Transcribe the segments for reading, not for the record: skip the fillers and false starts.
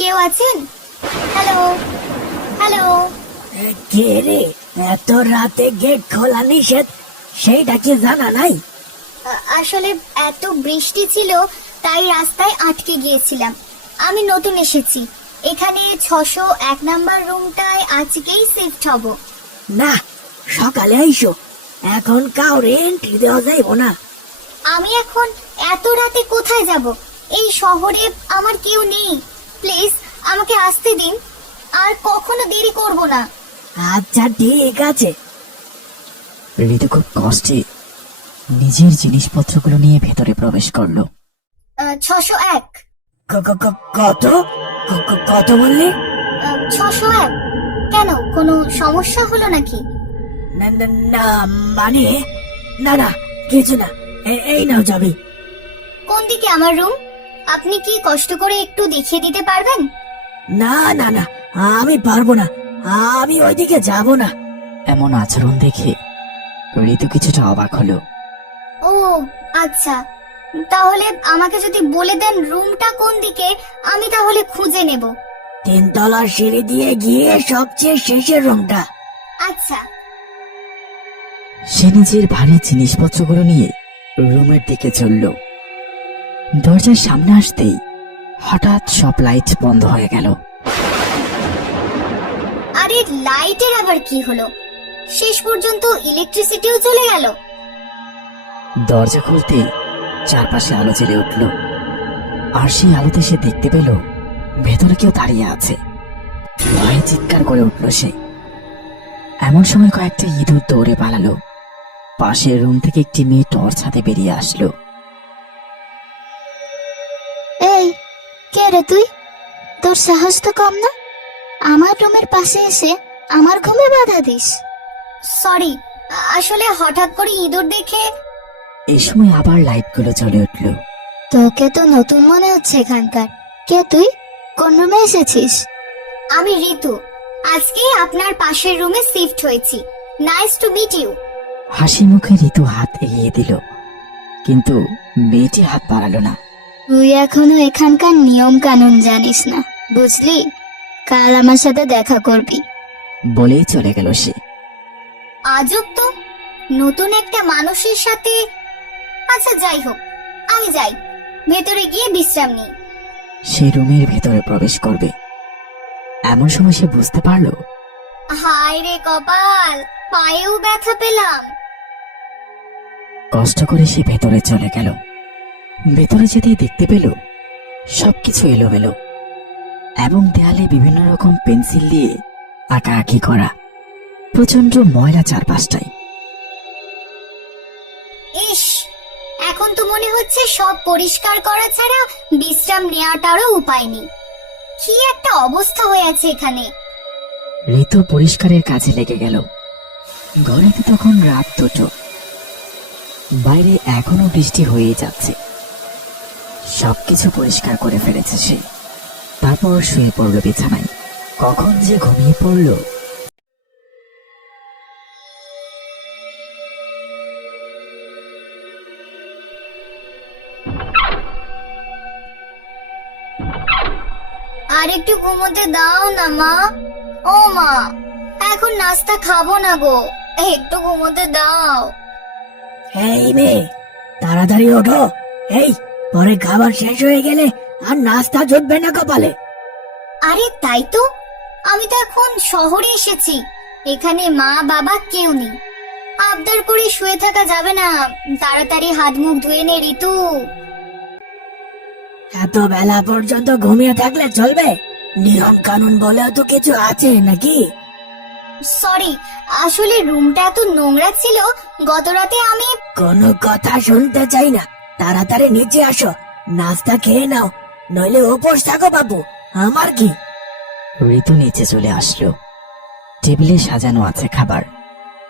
কেউ আছেন? Hello hello. কে রে? এত রাতে গেট খোলা নিষেধ, সেইটা কি জানা নাই? আসলে এত বৃষ্টি ছিল তাই রাস্তায় আটকে গিয়েছিলাম। আমি নতুন এসেছি, এখানে 601 নাম্বার রুমটায় আজকেই শিফট হব। না, সকালে আইসো, এখন কাউরে এন্ট্রি দেওয়া যাইব না। আমি এখন এত রাতে কোথায় যাব? এই শহরে আমার কেউ নেই। প্লিজ আমাকে আসতে দিন, আর কখনো দেরি করব না। আচ্ছা ঠিক আছে। ঋতু খুব কষ্টে নিজের জিনিসপত্রগুলো নিয়ে ভেতরে প্রবেশ করলো। 601। কত কত বললে? 601। কেন, কোনো সমস্যা হলো নাকি? না না না, মানে না না, কিছু না। এই নাও যাবি। কোন দিকে আমার রুম? আপনি কি কষ্ট করে একটু দেখিয়ে দিতে পারবেন? না না না, আমি পারবো না, আমি ওইদিকে যাব না। এমন আচরণ দেখে ঋতু কিছুটা অবাক হলো। ও আচ্ছা, তাহলে আমাকে যদি বলে দেন রুমটা কোন দিকে, আমি তাহলে খুঁজে নেব। 3 তলার সিঁড়ি দিয়ে গিয়ে সবচেয়ে শেষের রুমটা। আচ্ছা। সে নিজের ভারী জিনিসপত্রগুলো নিয়ে রুমের দিকে চলল। দরজার সামনে আসতেই হঠাৎ সব লাইট বন্ধ হয়ে গেল। আরে লাইটের আবার কি হলো? শেষ পর্যন্ত ইলেকট্রিসিটিও চলে গেল। দরজা খুলতেই চারপাশে আলো জ্বলে উঠল, আর সেই আলোতে সে দেখতে পেল ভেতরে কেউ দাঁড়িয়ে আছে। ভয়ে চিৎকার করে উঠল সে। এমন সময় কয়েকটা ইঁদুর দৌড়ে পালালো। পাশের রুম থেকে একটি মেয়ে টর্চ হাতে বেরিয়ে আসলো। এই, কে রে তুই? তোর সাহস তো কম না, আমার রুমের পাশে এসে আমার ঘুমে বাধা দিস। সরি, আসলে হঠাৎ করে ইঁদুর দেখে। এই সময় আবার লাইটগুলো জ্বলে উঠল। তোকে তো নতুন মনে হচ্ছে এখানকার। কে তুই? কোন রুমে এসেছিস? আমি ঋতু, আজকেই আপনার পাশের রুমে শিফট হয়েছি। Nice to meet you. হাসি মুখে ঋতু হাত এগিয়ে দিল, কিন্তু মেয়েটি হাত বাড়ালো না। তুই এখনো এখানকার নিয়ম কানুন জানিস না, বুঝলি? কাল আমার সাথে দেখা করবি। বলেই চলে গেল সে। আজব তো, নতুন একটা মানুষের সাথে। আচ্ছা যাই হোক, আমি যাই, ভেতরে গিয়ে বিশ্রাম নিই। সে রুমের ভেতরে প্রবেশ করবে, এমন সময় সে বুঝতে পারলো হায় রে কপাল, পায়েও ব্যথা পেলাম। কষ্ট করে সে ভেতরে চলে গেল। ভেতরে যেতেই দেখতে পেল সবকিছু এলোমেলো, এবং দেয়ালে বিভিন্ন রকম পেন্সিল দিয়ে আঁকাআঁকি করা। প্রচন্ড ময়লা চারপাশটাই। ইস, এখন তো মনে হচ্ছে সব পরিষ্কার করা ছাড়া বিশ্রাম নেওয়াটারও উপায় নেই। কি একটা অবস্থা হয়ে আছে এখানে। ঋতু পরিষ্কারের কাজে লেগে গেল। ঘরেতে তখন রাত 2টো। বাইরে এখনো বৃষ্টি হয়েই যাচ্ছে। সবকিছু পরিষ্কার করে ফেলেছে সে। তারপর শুয়ে পড়ল বিছানায়। কখন যে ঘুমিয়ে পড়ল। আর একটু ঘুমোতে দাও না মা। ও মা, এখন নাস্তা খাবো না গো, একটু ঘুমোতে দাও। এই মেয়ে, তাড়াতাড়ি ওঠো। এই, পরে খাবার শেষ হয়ে গেলে আর নাস্তা জুটবে না কপালে। আরে তাই তো, আমি তো এখন শহরে এসেছি, এখানে মা বাবা কেউ নেই। আবদার করে শুয়ে থাকা যাবে না, তাড়াতাড়ি হাত মুখ ধুয়ে নে ঋতু। এত বেলা পর্যন্ত ঘুমিয়ে থাকলে চলবে? নিয়ম কানুন বলেও তো কিছু আছে নাকি? সরি, আসলে রুমটা এত নোংরা ছিল, গত রাতে আমি। কোনো কথা শুনতে চাই না, তাড়াতাড়ি নিচে আসো, নাস্তা খেয়ে নাও, নইলে উপোস থাকো বাবু। আমার কি? ঋতু নিচে চলে আসলো। টেবিলে সাজানো আছে খাবার।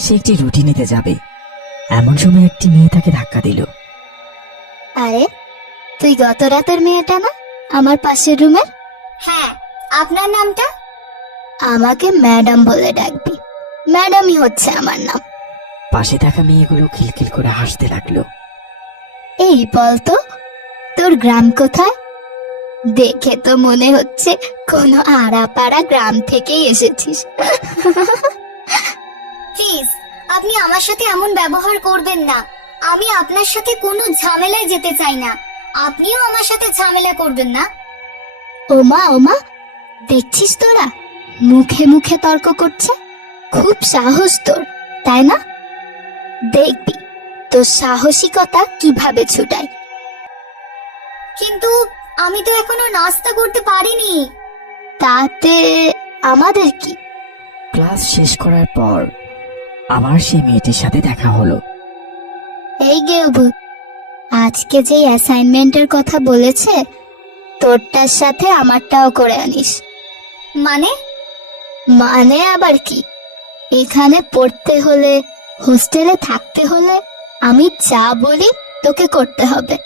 সে একটি রুটি নিতে যাবে, এমন সময় একটি মেয়ে তাকে ধাক্কা দিল। আরে, তুই গত রাতের মেয়েটা না আমার পাশের রুমের? হ্যাঁ, আপনার নামটা? আমাকে ম্যাডাম বলে ডাকবি, ম্যাডামই হচ্ছে আমার নাম। পাশে থাকা মেয়েগুলো খিলখিল করে হাসতে লাগলো। এই বলতো, তোর গ্রাম কোথায়? দেখে তো মনে হচ্ছে কোনো আড়াপাড়া গ্রাম থেকেই এসেছিস। প্লিজ, আপনি আমার সাথে এমন ব্যবহার করবেন না। আমি আপনার সাথে কোনো ঝামেলায় যেতে চাই না। আপনিও আমার সাথে ঝামেলা করবেন না। ওমা দেখছিস তোরা, মুখে মুখে তর্ক করছে। খুব সাহস তোর, তাই না? দেখবি তোর সাহসিকতা কিভাবে ছুটায়। কিন্তু আমি তো এখনো নাস্তা করতে পারিনি। তাতে আমাদের কি? ক্লাস শেষ করার পর আবার সেই মেয়েটির সাথে দেখা হলো। এই গেউভূত, আজকে যে অ্যাসাইনমেন্টের কথা বলেছে, তোরটার সাথে আমারটাও করে আনিস। মানে আবার কি? এখানে পড়তে হলে, হোস্টেলে থাকতে হলে আমি যা বলি তোকে করতে হবে।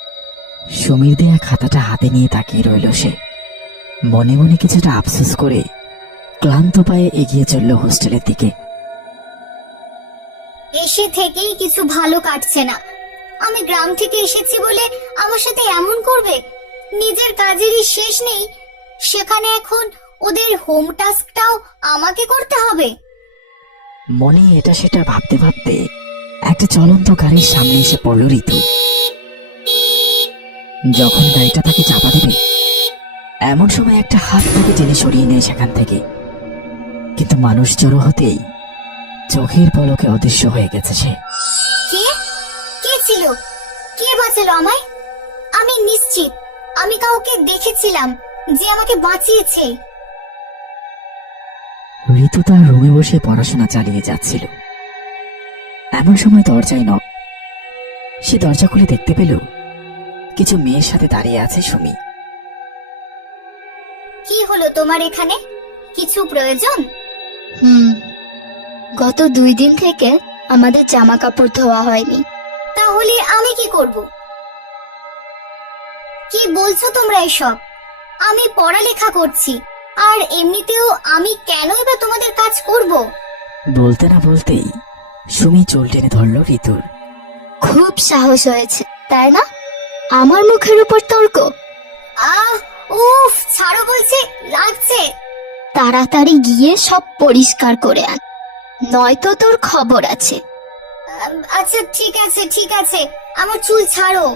সুমির দেয়া খাতাটা হাতে নিয়ে তাকিয়ে রইল সে। মনে মনে কিছুটা আফসোস করে ক্লান্ত পায়ে এগিয়ে চলল হোস্টেলের দিকে। এসে থেকেই কিছু ভালো কাটছে না। আমি গ্রাম থেকে এসেছি বলে আমার সাথে এমন করবে? নিজের কাজেরই শেষ নেই, সেখানে এখন ওদের হোম টাস্কটাও আমাকে করতে হবে। মনে এটা সেটা ভাবতে ভাবতে একটা চলন্ত গাড়ির সামনে এসে পড়ল ঋতু। যখন গাড়িটা তাকে চাপা দেবে, এমন সময় একটা হাত তাকে টেনে সরিয়ে নেয় সেখান থেকে। কিন্তু মানুষ জড়ো হতেই চোখের পলকে অদৃশ্য হয়ে গেছে সে। কে ছিল? কে বাঁচালো আমায়? আমি নিশ্চিত আমি কাউকে দেখেছিলাম যে আমাকে বাঁচিয়েছে। ঋতু তার রুমে বসে পড়াশোনা চালিয়ে যাচ্ছিল। এমন সময় দরজায় নক। সে দরজা খুলে দেখতে পেল কিছু মেয়ের সাথে দাঁড়িয়ে আছে সুমি। কি হলো তোমার এখানে? কিছু প্রয়োজন? গত 2 দিন থেকে আমাদের জামা কাপড় ধোয়া হয়নি। তাহলে আমি কি করব? কি বলছো তোমরা এসব? আমি পড়ালেখা করছি, আর এমনিতেও আমি কেনই বা তোমাদের কাজ করব? বলতে না বলতেই সুমি চুল টেনে ধরল ঋতুর। খুব সাহস হয়েছে, তাই না? আমার মুখের উপর তর্ক। উফ, ছাড়ো বলছে, লাগছে। তাড়াতাড়ি গিয়ে সব পরিষ্কার করে আন, নয়তো তোর খবর আছে। আচ্ছা ঠিক আছে, আমার চুল ছাড়ো।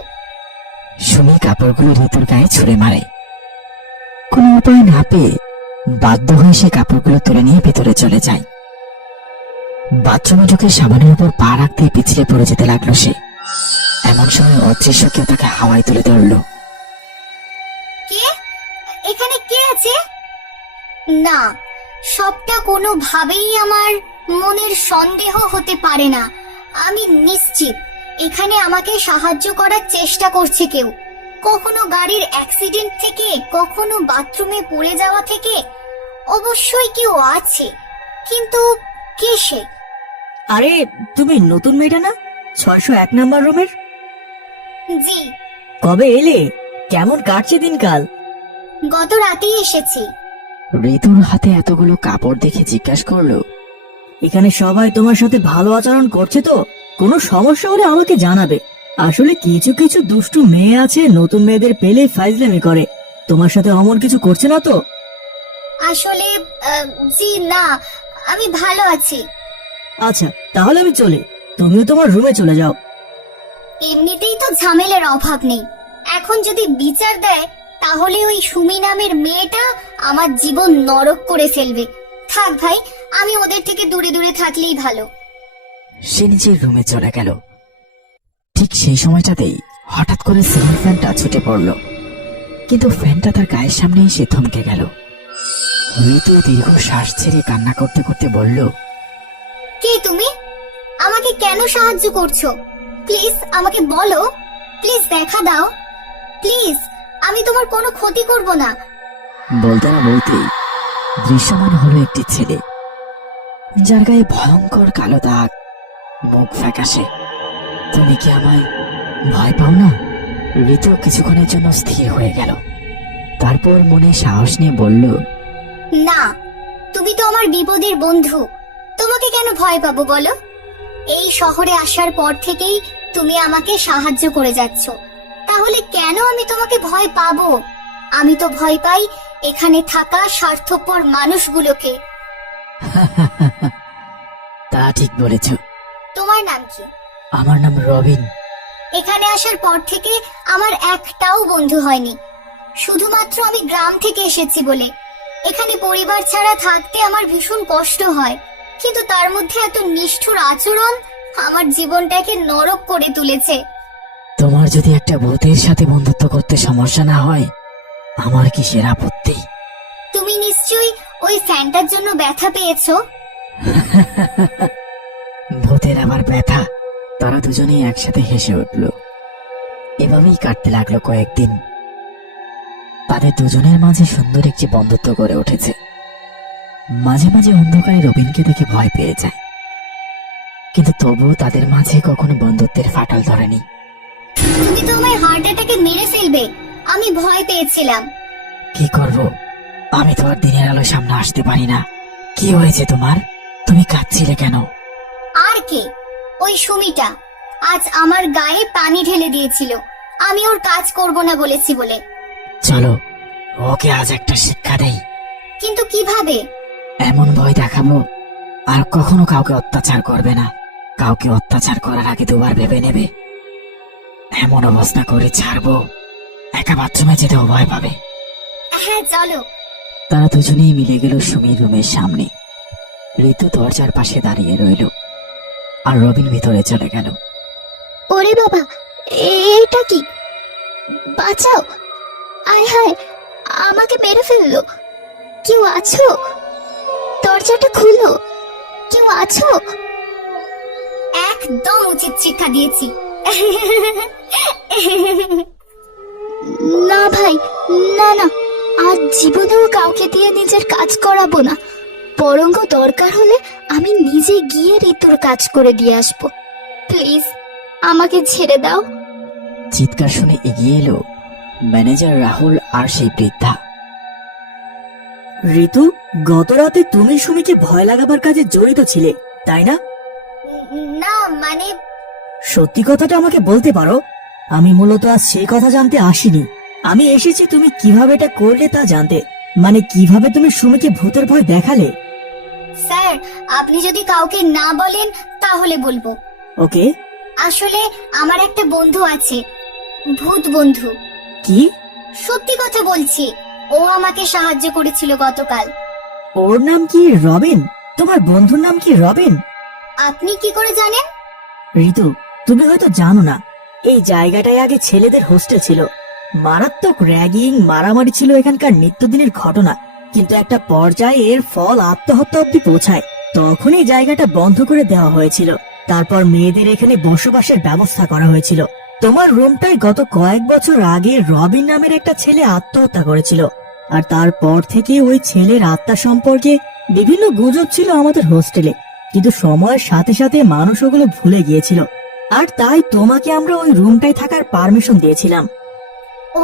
সুমি কাপড়গুলো ঋতুর গায়ে ছুঁড়ে মারে। কোনো উপায় না পেয়ে বাধ্য হয়ে সে কাপড়গুলো তুলে নিয়ে ভেতরে চলে যায়। বাথরুমে ঢুকে সাবানের উপর পা রাখতে পিছলে পড়ে যেতে লাগলো সে। এমন সময় অদৃশ্য কেউ তাকে হাওয়ায় তুলে ধরল। কে? এখানে কে আছে? না, সবটা কোনোভাবেই আমার মনের সন্দেহ হতে পারে না। আমি নিশ্চিত এখানে আমাকে সাহায্য করার চেষ্টা করছে কেউ। কখনো গাড়ির অ্যাক্সিডেন্ট থেকে, কখনো বাথরুমে পড়ে যাওয়া থেকে। অবশ্যই কেউ আছে, কিন্তু কে সে? আরে, তুমি নতুন মেয়েটা না, 601 নাম্বার রুমের? জি। কবে এলে? কেমন কাটছে দিনকাল? গত রাতেই এসেছি। ঋতুর হাতে এতগুলো কাপড় দেখে জিজ্ঞাসা করলো, এখানে সবাই তোমার সাথে ভালো আচরণ করছে তো? কোনো সমস্যা হলে আমাকে জানাবে। আসলে কিছু কিছু দুষ্টু মেয়ে আছে, নতুন মেয়েদের পেলে ফাইজলামি করে। তোমার সাথে অমন কিছু করছে না তো? আসলে জি না, আমি ভালো আছি। আচ্ছা, তাহলে আমি চলে, তুমিও তোমার রুমে চলে যাও। এমনিতেই তো ঝামেলার অভাব নেই, এখন যদি বিচার দেয় তাহলে ওই সুমি নামের মেয়েটা আমার জীবন নরক করে ফেলবে। থাক ভাই, আমি ওদের থেকে দূরে দূরে থাকলেই ভালো। সে নিজের রুমে চলে গেল। ঠিক সেই সময়টাতেই হঠাৎ করে সিলিং ফ্যানটা ছুটে পড়ল, কিন্তু ফ্যানটা তার গায়ের সামনে এসে থমকে গেল। ঋতু দীর্ঘ শ্বাস ছেড়ে কান্না করতে করতে বলল, কে তুমি? আমাকে কেন সাহায্য করছো? প্লিজ আমাকে বলো, প্লিজ দেখা দাও, প্লিজ। আমি তোমার কোনো ক্ষতি করব না। বলতে না বলতেই দৃশ্যমান হলো একটি ছেলে, যার গায়ে ভয়ঙ্কর কালো দাগ, মুখ ফ্যাকাশে। তুমি কি আমায় ভয় পাও না? ঋতু কিছুক্ষণের জন্য স্থির হয়ে গেল, তারপর মনে সাহস নিয়ে বলল, না, তুমি তো আমার বিপদের বন্ধু, তোমাকে কেন ভয় পাবো বলো? এই শহরে আসার পর থেকেই তুমি আমাকে সাহায্য করে যাচ্ছ, তাহলে কেন আমি তোমাকে ভয় পাবো? আমি তো ভয় পাই এখানে থাকা স্বার্থপর মানুষগুলোকে। তা ঠিক বলেছ। তোমার নাম কি? আমার নাম রবিন। এখানে আসার পর থেকে আমার একটাও বন্ধু হয়নি, শুধুমাত্র আমি গ্রাম থেকে এসেছি বলে। এখানে পরিবার ছাড়া থাকতে আমার ভীষণ কষ্ট হয়, কিন্তু তার মধ্যে এত নিষ্ঠুর আচরণ আমার জীবনটাকে নরক করে তুলেছে। তোমার যদি একটা ভূতের সাথে বন্ধুত্ব করতে সমস্যা না হয়, আমার কিসের আপত্তি? তুমি নিশ্চয়ই ওই ফ্যানটার জন্য ব্যথা পেয়েছো। ভূতের আবার ব্যথা? তারা দুজনেই একসাথে হেসে উঠল। এভাবেই কাটতে লাগলো কয়েকদিন। তাদের দুজনের মাঝে সুন্দর একটি বন্ধুত্ব গড়ে উঠেছে। মাঝে মাঝে অন্ধকারে রবিনকে দেখে ভয় পেয়ে যায়, কিন্তু তবুও তাদের মাঝে কখনো বন্ধুত্বের ফাটল ধরেনি। তুমি তো আমায় হার্ট অ্যাটাকে মেরে ফেলবে, আমি ভয় পেয়েছিলাম। কি করব, আমি তো আর দিনের আলো সামনে আসতে পারি না। কি হয়েছে তোমার? তুমি কাঁদছিলে কেন? আর কে? ওই সুমিটা আজ আমার গায়ে পানি ঢেলে দিয়েছিল, আমি ওর কাজ করব না বলেছি বলে। চলো ওকে আজ একটা শিক্ষা দেই। কিন্তু কিভাবে? এমন ভয় দেখাবো আর কখনো কাউকে অত্যাচার করবে না। কাউকে অত্যাচার করার আগে দুবার ভেবে নেবে। এমন অবস্থা করে ছাড়বো একা বাথরুমে যেতেও ভয় পাবে। হ্যাঁ চলো। তারা দুজনেই মিলে গেল সুমির রুমের সামনে। ঋতু দরজার পাশে দাঁড়িয়ে রইল, আর রবিন ভিতরে চলে গেল। ওরে বাবা, এটা কি? বাঁচাও! আয় হায়, আমাকে মেরে ফেললো। কেউ আছো? দরজাটা খুলো, কেউ আছো? একদম উচিত শিক্ষা দিয়েছি। না ভাই, না না, আজ জীবনেও কাউকে দিয়ে নিজের কাজ করাবো না। বরং দরকার হলে আমি নিজে গিয়ে ঋতুর কাজ করে দিয়ে আসবো। প্লিজ আমাকে ছেড়ে দাও। চিৎকার শুনে এগিয়ে এলো ম্যানেজার রাহুল আর সেই বৃদ্ধা। ঋতু, গত রাতে তুমি সুমিকে ভয় লাগাবার কাজে জড়িত ছিলে, তাই না? না মানে সত্যি কথাটা আমাকে বলতে পারো? আমি মূলত আজ সেই কথা জানতে আসিনি। আমি এসেছি তুমি কিভাবে এটা করলে তা জানতে। মানে কিভাবে তুমি সুমিকে ভূতের ভয় দেখালে। স্যার, আপনি যদি কাউকে না বলেন তাহলে বলবো। ওকে। আসলে আমার একটা বন্ধু আছে, ভূত বন্ধু। কি? সত্যি কথা বলছি, ও আমাকে সাহায্য করেছিল গতকাল। ওর নাম কি রবিন? তোমার বন্ধুর নাম কি রবিন? আপনি কি করে জানেন? ঋতু, তুমি হয়তো জানো না, এই জায়গাটায় আগে ছেলেদের হোস্টেল ছিল। মারাত্মক র্যাগিং, মারামারি ছিল এখানকার নিত্যদিনের ঘটনা। কিন্তু একটা পর্যায়ে এর ফল আত্মহত্যা অব্দি পৌঁছায়। তখন এই জায়গাটা বন্ধ করে দেওয়া হয়েছিল। তারপর মেয়েদের এখানে বসবাসের ব্যবস্থা করা হয়েছিল। তোমার রুমটায় গত কয়েক বছর আগে রবিন নামের একটা ছেলে আত্মহত্যা করেছিল। আর তারপর থেকে ওই ছেলের আত্মা সম্পর্কে বিভিন্ন গুজব ছিল আমাদের হোস্টেলে। কিন্তু সময়ের সাথে সাথে মানুষ ওগুলো ভুলে গিয়েছিল। আর তাই তোমাকে আমরা ওই রুমটায় থাকার পারমিশন দিয়েছিলাম।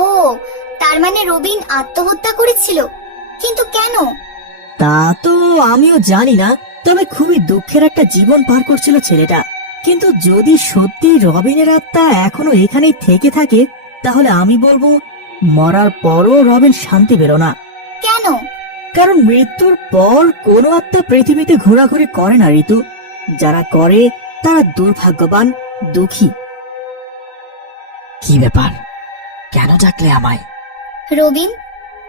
ও, তার মানে রবিন আত্মহত্যা করেছিল? কিন্তু কেন? তা তো আমিও জানি না, তবে খুবই দুঃখের একটা জীবন পার করছিল ছেলেটা। কিন্তু যদি সত্যি রবিনের আত্মা এখনো এখানেই থেকে থাকে, তাহলে আমি বলবো মরার পরও রবিন শান্তি পেল না। কেন? কারণ মৃত্যুর পর কোনো আত্মা পৃথিবীতে ঘোরাঘুরি করে না ঋতু। যারা করে তারা দুর্ভাগ্যবান, দুঃখী। কি ব্যাপার, কেন ডাকলে আমায়? রবিন,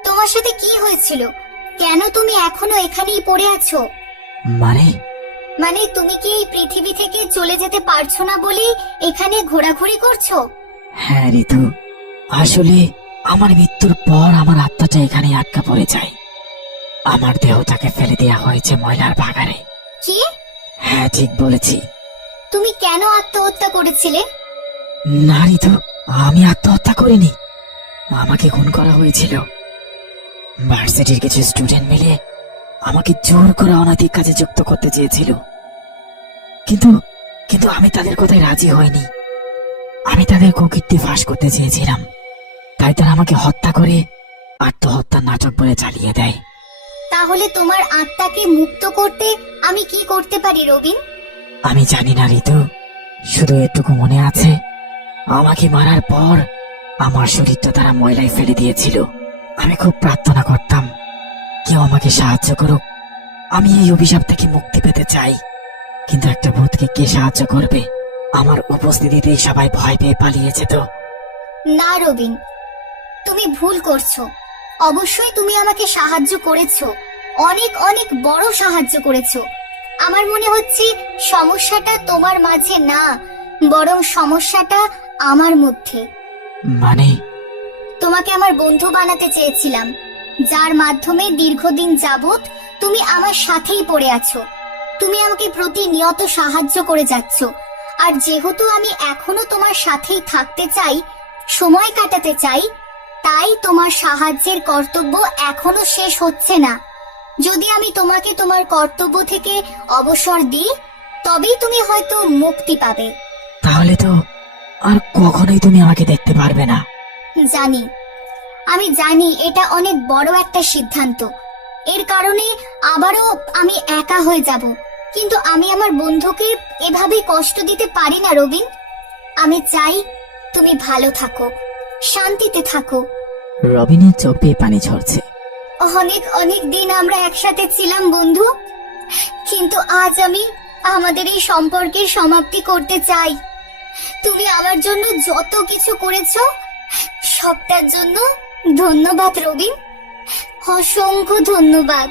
তোমার সাথে কি হয়েছিল? কেন তুমি এখনো এখানেই পড়ে আছো? মানে তুমি কি এই পৃথিবী থেকে চলে যেতে পারছো না বলেই এখানে ঘোরাঘুরি করছো? হ্যাঁ ঋতু, আসলে আমার মৃত্যুর পর আমার আত্মাটা এখানে আটকা পড়ে যায়। আমার দেহটাকে ফেলে দেওয়া হয়েছে ময়লার বাগানে। কি? হ্যাঁ, ঠিক বলেছি। তুমি কেন আত্মহত্যা করেছিলে? না ঋতু, আমি আত্মহত্যা করিনি। আমাকে খুন করা হয়েছিল। ভার্সিটির কিছু স্টুডেন্ট মিলে আমাকে জোর করে অনৈতিক কাজে যুক্ত করতে চেয়েছিল, কিন্তু কিন্তু আমি তাদের কথায় রাজি হইনি। আমি তাদের কুকীর্তি ফাঁস করতে চেয়েছিলাম, তাই তারা আমাকে হত্যা করে আত্মহত্যার নাটক বলে চালিয়ে দেয়। তাহলে তোমার আত্মাকে মুক্ত করতে আমি কি করতে পারি রবিন? আমি জানি না ঋতু, শুধু এটুকু মনে আছে, আমাকে মারার পর আমার শরীরটা তারা ময়লায় ফেলে দিয়েছিল। আমি খুব প্রার্থনা করতাম কেউ আমাকে সাহায্য করুক, আমি এই অভিশাপ থেকে মুক্তি পেতে চাই। কিন্তু একটা ভূতকে কে সাহায্য করবে? আমার উপস্থিতিতেই সবাই ভয় পেয়ে পালিয়ে যেত। না রবিন, তুমি ভুল করছো। অবশ্যই তুমি আমাকে সাহায্য করেছো, অনেক অনেক বড় সাহায্য করেছো। আমার মনে হচ্ছে সমস্যাটা তোমার মাঝে না, বরং সমস্যাটা আমার মধ্যে। মানে? তোমাকে আমার বন্ধু বানাতে চেয়েছিলাম, যার মাধ্যমে দীর্ঘদিন যাবত তুমি আমার সাথেই পড়ে আছো। তুমি আমাকে প্রতিনিয়ত সাহায্য করে যাচ্ছ, আর যেহেতু আমি এখনো তোমার সাথেই থাকতে চাই, সময় কাটাতে চাই, তাই তোমার সাহায্যের কর্তব্য এখনো শেষ হচ্ছে না। যদি আমি তোমাকে তোমার কর্তব্য থেকে অবসর দিই, তবেই তুমি হয়তো মুক্তি পাবে। তাহলে তো আর কখনোই তুমি আমাকে দেখতে পারবে না। জানি, আমি জানি এটা অনেক বড় একটা সিদ্ধান্ত। এর কারণে আবারও আমি একা হয়ে যাব, কিন্তু আমি আমার বন্ধুকে এভাবে কষ্ট দিতে পারি না রবিন। আমি চাই তুমি ভালো থাকো, শান্তিতে থাকো। রবিনের চোখ বেয়ে পানি ঝরছে। অনেক অনেক দিন আমরা একসাথে ছিলাম বন্ধু, কিন্তু আজ আমি আমাদের এই সম্পর্কের সমাপ্তি করতে চাই। তুমি আমার জন্য যত কিছু করেছো, সবটার জন্য ধন্যবাদ রবিন, অসংখ্য ধন্যবাদ।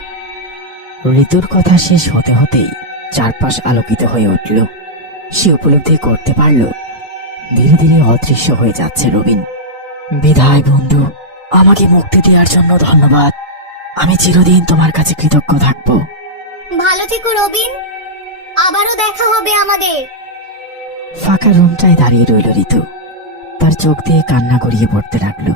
ঋতুর কথা শেষ হতে হতেই চারপাশ আলোকিত হয়ে উঠল। সে উপলব্ধি করতে পারল ধীরে ধীরে অদৃশ্য হয়ে যাচ্ছে রবিন। বিদায় বন্ধু, আমাকে মুক্তি দেওয়ার জন্য ধন্যবাদ। আমি চিরদিন তোমার কাছে কৃতজ্ঞ থাকবো। ভালো থেকো রবিন, আবারও দেখা হবে আমাদের। ফাঁকা রুমটায় দাঁড়িয়ে রইল ঋতু। তার চোখ দিয়ে কান্না গড়িয়ে পড়তে লাগলো।